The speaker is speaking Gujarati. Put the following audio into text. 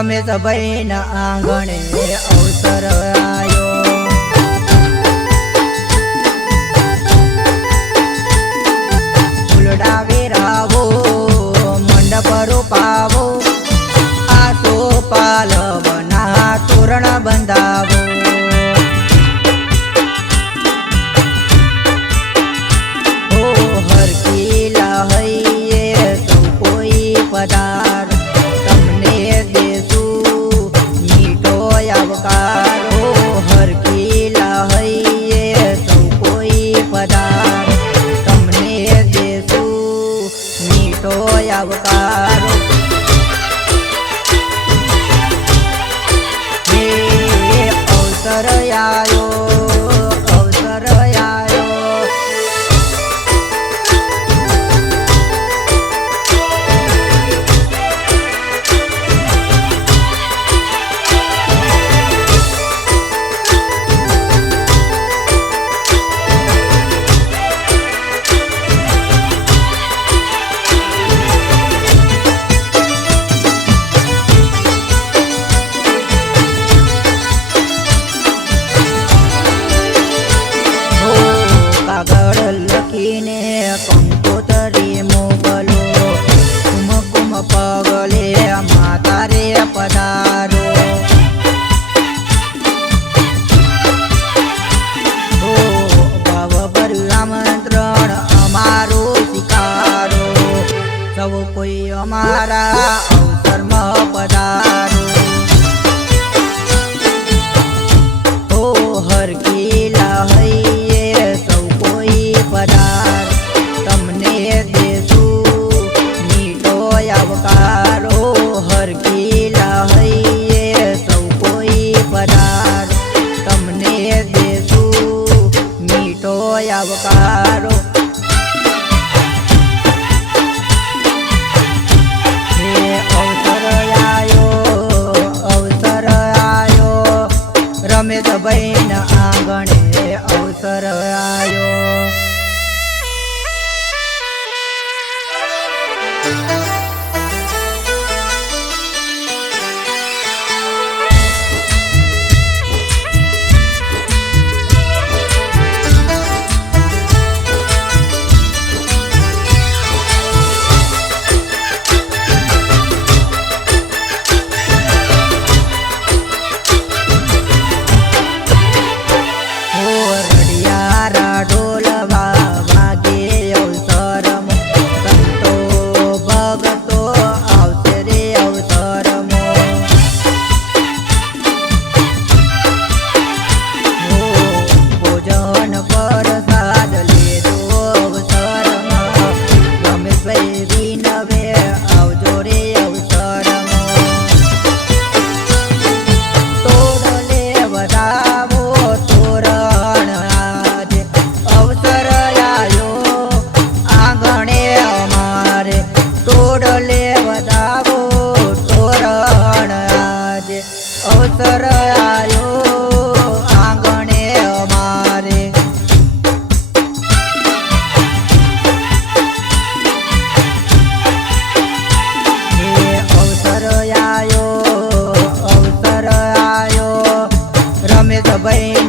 રમેશભાઈના આંગણે અવસર આવ્યો ફૂલડા વેરાવો મંડપ રોપાવો આ તો પાલવના તોરણ બંધાવો. abocar. અવતર આવ્યો આંગણે અમારે. અવસર આવ્યો અવસર આવ્યો રમેશભાઈ